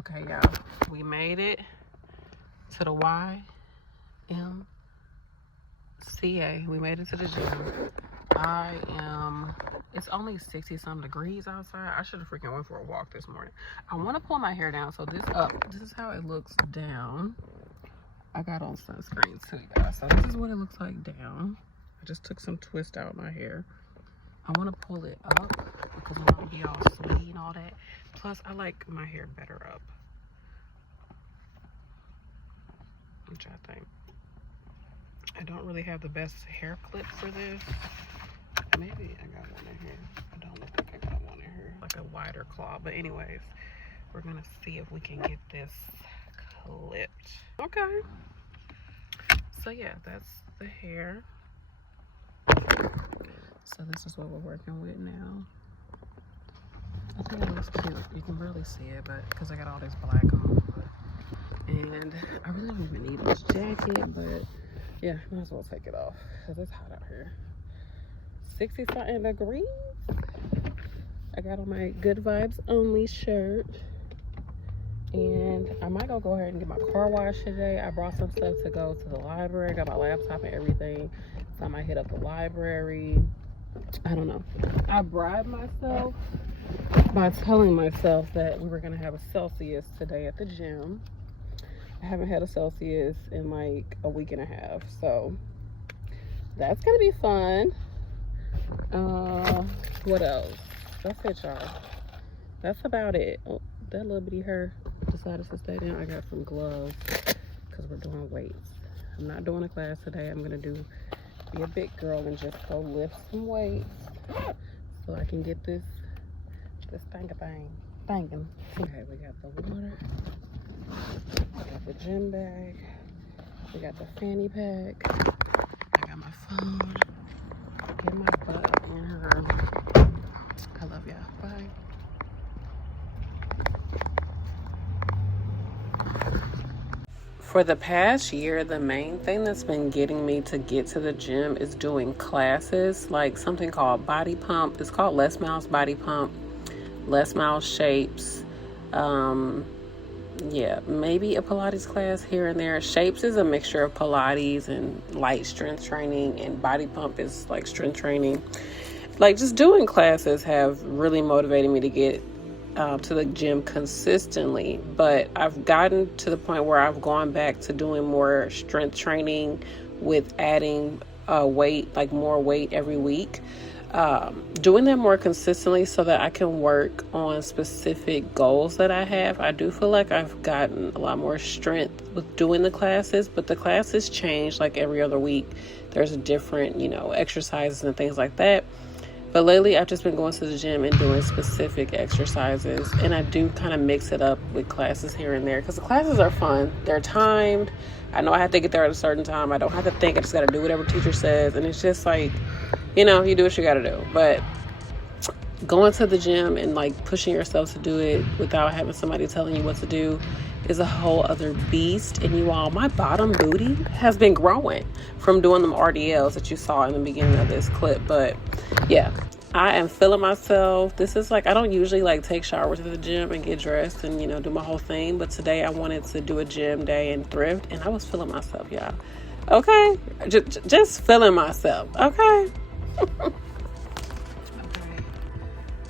Okay, y'all, we made it to the YMCA. We made it to the gym. It's only 60 some degrees outside. I should have freaking went for a walk this morning. I want to pull my hair down, so this is how it looks down. I got on sunscreen too, guys, so this is what it looks like down. I just took some twist out my hair. I want to pull it up because I want to be all sweaty and all that. Plus, I like my hair better up, which I think. I don't really have the best hair clip for this. Maybe I got one in here. I don't think I got one in here. Like a wider claw. But anyways, we're going to see if we can get this clipped. Okay. So yeah, that's the hair. So this is what we're working with now. I think it looks cute. You can barely see it, but because I got all this black on. And I really don't even need this jacket, but yeah, might as well take it off because it's hot out here. 60-something degrees. I got on my Good Vibes Only shirt. And I might go ahead and get my car washed today. I brought some stuff to go to the library. I got my laptop and everything. So I might hit up the library. I don't know. I bribed myself by telling myself that we were going to have a Celsius today at the gym. I haven't had a Celsius in like a week and a half. So that's going to be fun. What else? That's it, y'all. That's about it. Oh, that little bitty hair decided to stay down. I got some gloves because we're doing weights. I'm not doing a class today. I'm gonna be a big girl and just go lift some weights so I can get this banging. Okay, we got the water, we got the gym bag, we got the fanny pack, I got my phone. Get my butt in her. I love y'all. Bye. For the past year, the main thing that's been getting me to get to the gym is doing classes, like something called Body Pump. It's called Les Miles Body Pump, Les Miles Shapes. Yeah, maybe a Pilates class here and there. Shapes is a mixture of Pilates and light strength training, and Body Pump is like strength training. Like, just doing classes have really motivated me to get to the gym consistently. But I've gotten to the point where I've gone back to doing more strength training with adding weight, like more weight every week. Doing that more consistently so that I can work on specific goals that I have. I do feel like I've gotten a lot more strength with doing the classes, but the classes change like every other week. There's different, exercises and things like that. But lately I've just been going to the gym and doing specific exercises, and I do kind of mix it up with classes here and there because the classes are fun. They're timed. I know I have to get there at a certain time. I don't have to think. I just got to do whatever teacher says, and it's just like, you do what you got to do. But going to the gym and like pushing yourself to do it without having somebody telling you what to do is a whole other beast. And you all, my bottom booty has been growing from doing them RDLs that you saw in the beginning of this clip. But yeah, I am feeling myself. This is like, I don't usually like take showers at the gym and get dressed and do my whole thing, but today I wanted to do a gym day in Thrift, and I was feeling myself, y'all. Okay, just feeling myself. Okay. Okay,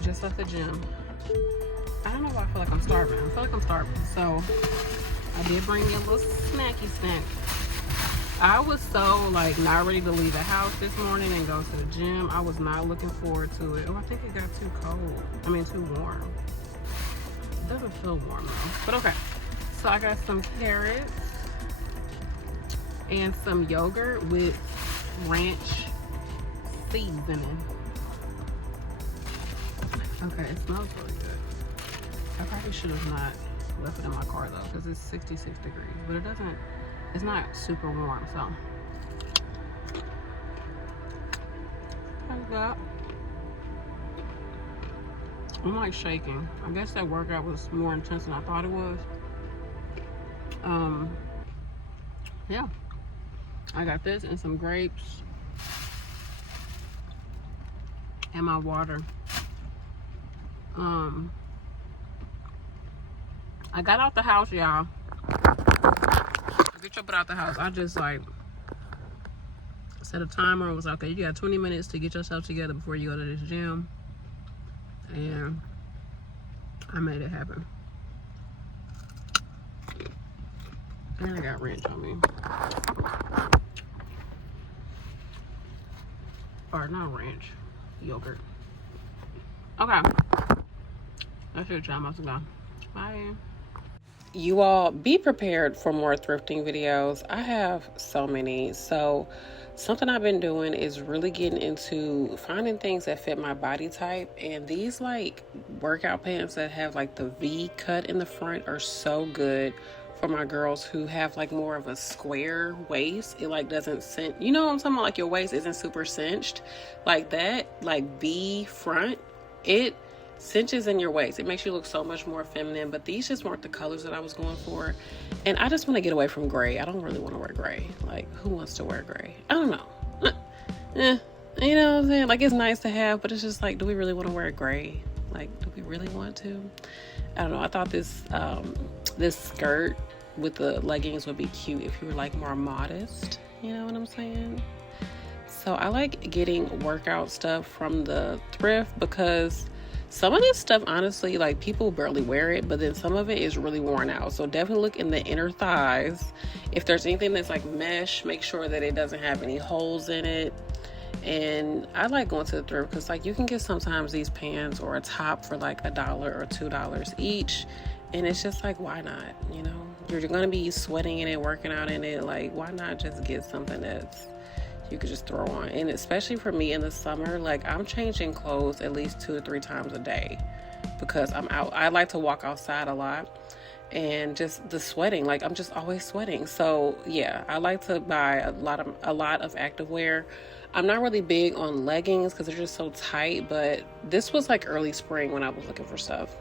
just left the gym. I don't know why I feel like I'm starving. I feel like I'm starving. So I did bring me a little snacky snack. I was so like not ready to leave the house this morning and go to the gym. I was not looking forward to it. Oh, I think it got too cold. Too warm. It doesn't feel warm though. But okay. So I got some carrots and some yogurt with ranch seasoning. Okay, it smells really good. I probably should have not left it in my car though, because it's 66 degrees, but it's not super warm, so. Like that. I'm like shaking. I guess that workout was more intense than I thought it was. Yeah. I got this and some grapes. And my water. I got out the house, y'all. Get your butt out the house. I just like set a timer. I was like, okay, you got 20 minutes to get yourself together before you go to this gym. And I made it happen. And I got ranch on me. Or not ranch, yogurt. Okay. That's your time. I'm about to go. Bye. You all be prepared for more thrifting videos. I have so many. So something I've been doing is really getting into finding things that fit my body type. And these like workout pants that have like the V cut in the front are so good for my girls who have like more of a square waist. It like doesn't cinch. You know what I'm talking about? Like your waist isn't super cinched like that. Like V front. It cinches in your waist. It makes you look so much more feminine, but these just weren't the colors that I was going for. And I just want to get away from gray. I don't really want to wear gray. Like, who wants to wear gray? I don't know. You know what I'm saying? Like, it's nice to have, but it's just like, do we really want to wear gray? Like, do we really want to? I don't know. I thought this this skirt with the leggings would be cute if you were like more modest. You know what I'm saying? So I like getting workout stuff from the thrift because some of this stuff, honestly, like people barely wear it, but then some of it is really worn out. So definitely look in the inner thighs. If there's anything that's like mesh, make sure that it doesn't have any holes in it. And I like going to the thrift because like you can get sometimes these pants or a top for like $1 or $2 each. And it's just like, why not? You know, you're going to be sweating in it, working out in it. Like, why not just get something that's you could just throw on? And especially for me in the summer, like I'm changing clothes at least 2 to 3 times a day because I'm out. I like to walk outside a lot, and just the sweating, like I'm just always sweating. So yeah, I like to buy a lot of activewear. I'm not really big on leggings because they're just so tight, but this was like early spring when I was looking for stuff.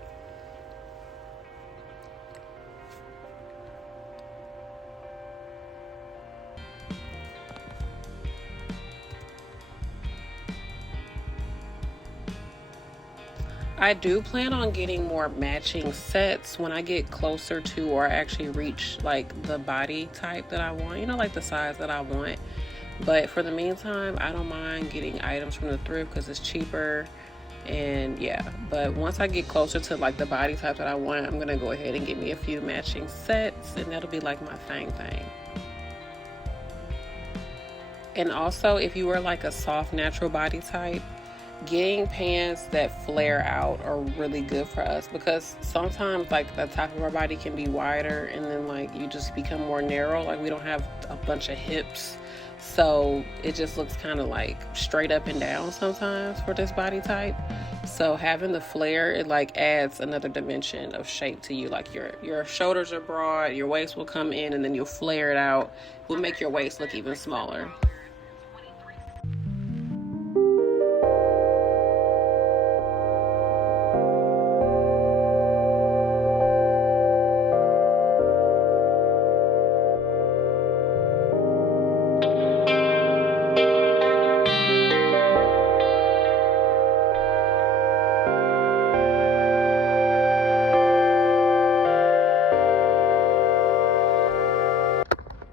I do plan on getting more matching sets when I get closer to or actually reach like the body type that I want, you know, like the size that I want. But for the meantime, I don't mind getting items from the thrift because it's cheaper. And yeah, but once I get closer to like the body type that I want, I'm gonna go ahead and get me a few matching sets, and that'll be like my thing. And also, if you are like a soft natural body type, getting pants that flare out are really good for us because sometimes like the top of our body can be wider and then like you just become more narrow. Like we don't have a bunch of hips, so it just looks kind of like straight up and down sometimes for this body type. So having the flare, it like adds another dimension of shape to you. Like your shoulders are broad, your waist will come in, and then you'll flare it out. It will make your waist look even smaller.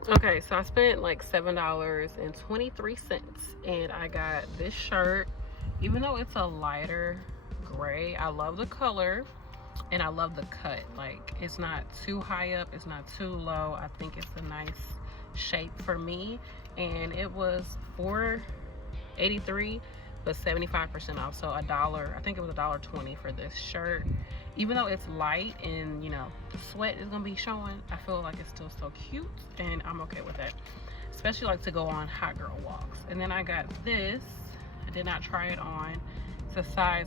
Okay, so I spent like $7.23 and I got this shirt. Even though it's a lighter gray, I love the color and I love the cut. Like it's not too high up, it's not too low. I think it's a nice shape for me, and it was $4.83 but 75% off, so $1. I think it was $1.20 for this shirt. Even though it's light and you know the sweat is gonna be showing, I feel like it's still so cute and I'm okay with that, especially like to go on hot girl walks. And then I got this. I did not try it on. It's a size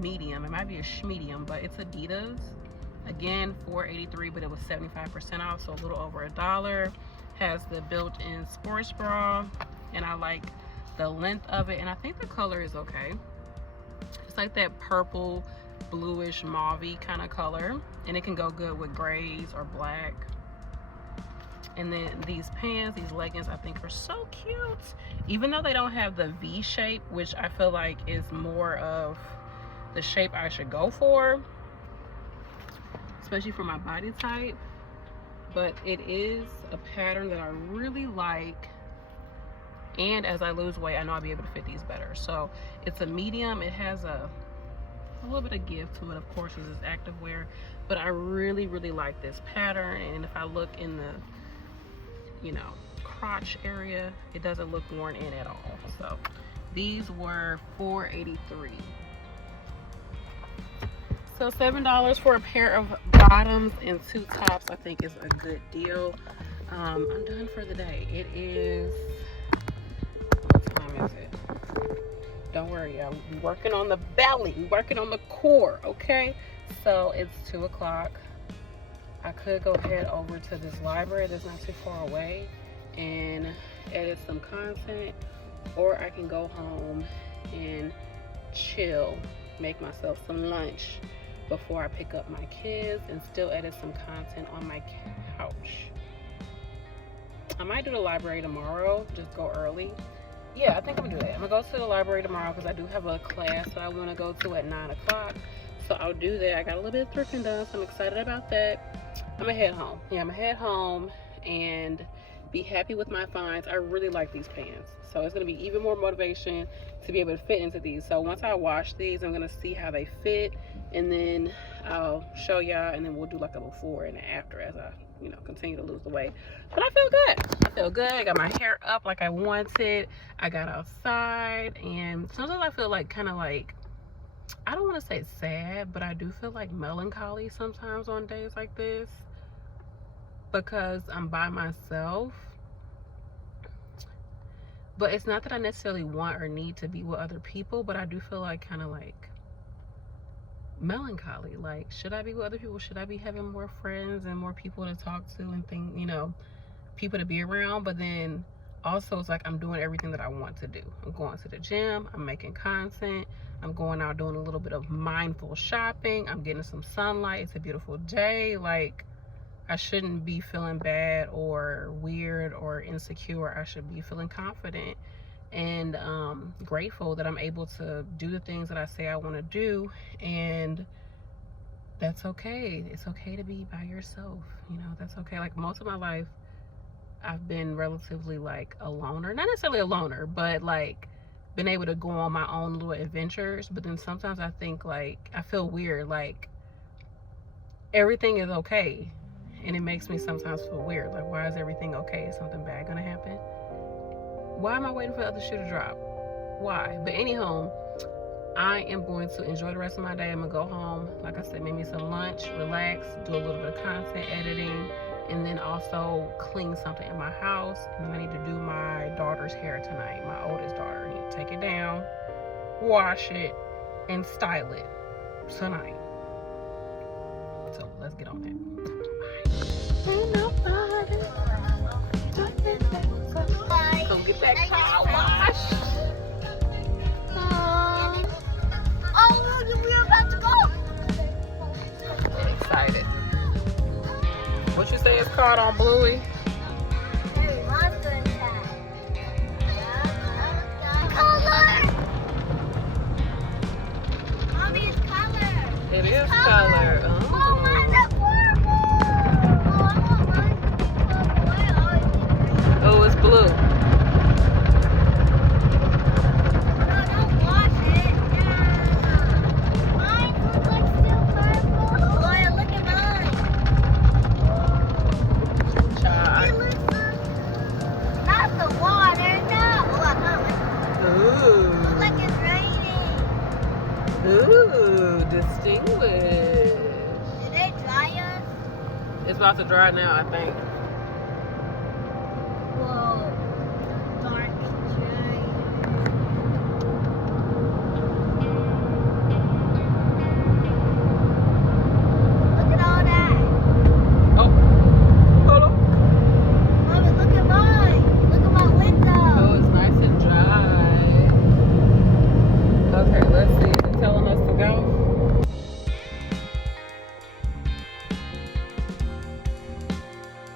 medium. It might be a medium, but it's Adidas. Again, $4.83, but it was 75% off, so a little over $1. Has the built-in sports bra, and I like the length of it, and I think the color is okay. It's like that purple, bluish, mauve-y kind of color, and it can go good with grays or black. And then these pants, these leggings, I think are so cute, even though they don't have the V shape, which I feel like is more of the shape I should go for. especially for my body type. But it is a pattern that I really like. And as I lose weight, I know I'll be able to fit these better. So it's a medium. It has a little bit of give to it, of course, because it's activewear. But I really, really like this pattern. And if I look in the, you know, crotch area, it doesn't look worn in at all. So these were $4.83. So $7 for a pair of bottoms and 2 tops, I think is a good deal. I'm done for the day. It is, what time is it? Don't worry, I'm working on the belly, working on the core, okay? So it's 2 o'clock. I could go head over to this library that's not too far away and edit some content, or I can go home and chill, make myself some lunch before I pick up my kids and still edit some content on my couch. I might do the library tomorrow, just go early. Yeah, I think I'm gonna do that. I'm gonna go to the library tomorrow because I do have a class that I want to go to at 9 o'clock. So I'll do that. I got a little bit of thrifting done, so I'm excited about that. I'm gonna head home. Yeah, I'm gonna head home and be happy with my finds. I really like these pants. So it's gonna be even more motivation to be able to fit into these. So once I wash these, I'm gonna see how they fit, and then I'll show y'all, and then we'll do like a before and after as I, you know, continue to lose the weight. But I feel good. I feel good. I got my hair up like I wanted. I got outside, and sometimes I feel like kind of like, I don't want to say sad, but I do feel like melancholy sometimes on days like this because I'm by myself. But it's not that I necessarily want or need to be with other people, but I do feel like kind of like melancholy. Like, should I be with other people? Should I be having more friends and more people to talk to and think, you know, people to be around? But then also it's like I'm doing everything that I want to do. I'm going to the gym, I'm making content, I'm going out doing a little bit of mindful shopping, I'm getting some sunlight, it's a beautiful day. Like, I shouldn't be feeling bad or weird or insecure. I should be feeling confident and grateful that I'm able to do the things that I say I want to do, and that's okay. It's okay to be by yourself, you know. That's okay. Like, most of my life I've been relatively like a loner, not necessarily a loner, but like been able to go on my own little adventures. But then sometimes I think, like, I feel weird, like everything is okay, and it makes me sometimes feel weird. Like, why is everything okay? Is something bad gonna happen? Why am I waiting for the other shoe to drop? Why? But anyhow, I am going to enjoy the rest of my day. I'm gonna go home, like I said, make me some lunch, relax, do a little bit of content editing, and then also clean something in my house. And I need to do my daughter's hair tonight, my oldest daughter. I need to take it down, wash it, and style it tonight. So let's get on that. Come get that car wash. Oh, we're about to go. Get excited. What you say is called on Bluey? Color. Mommy, it's color. It is color. Oh, mine's adorable. Oh, I want mine to be purple. I always think green. Oh, it's blue. No, don't wash it. Yeah. Mine looks like still purple. Oh, yeah, look at mine. Child. It looks like, not the water, no. Oh, I thought it looks like it's raining. Ooh, distinguished. Did they dry us? It's about to dry now, I think.